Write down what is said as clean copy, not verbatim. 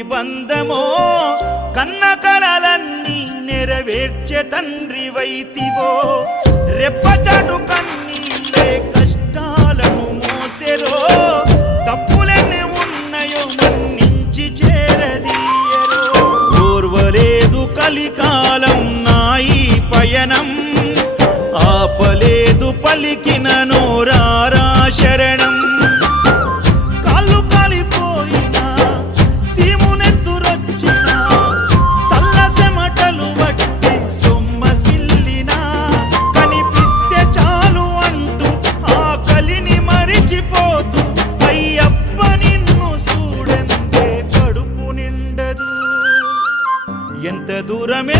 ముక్తి బంధమో కన్న కలలన్నీ నెరవేర్చే తండ్రి వైతివో రెప్పచాటు కన్నీళ్ళే కష్టాలను మోసెరో తప్పులెన్ని ఉన్నాయో మన్నించి చేరదీయరో ఓర్వలేదు కలికాలం నాయి పయనం ఆపలేదు పలికిన నోరారా శరణం కాళ్ళు కాలిపోయినా సీమునెత్తురొచ్చినా సల్లసెమటలు వట్టి సొమ్మసిల్లినా కనిపిస్తే చాలు అంటూ ఆ కలిని మరిచిపోతూ అయ్యప్ప నిన్ను చూడంతే కడుపు నిండదు ఎంత దూరమే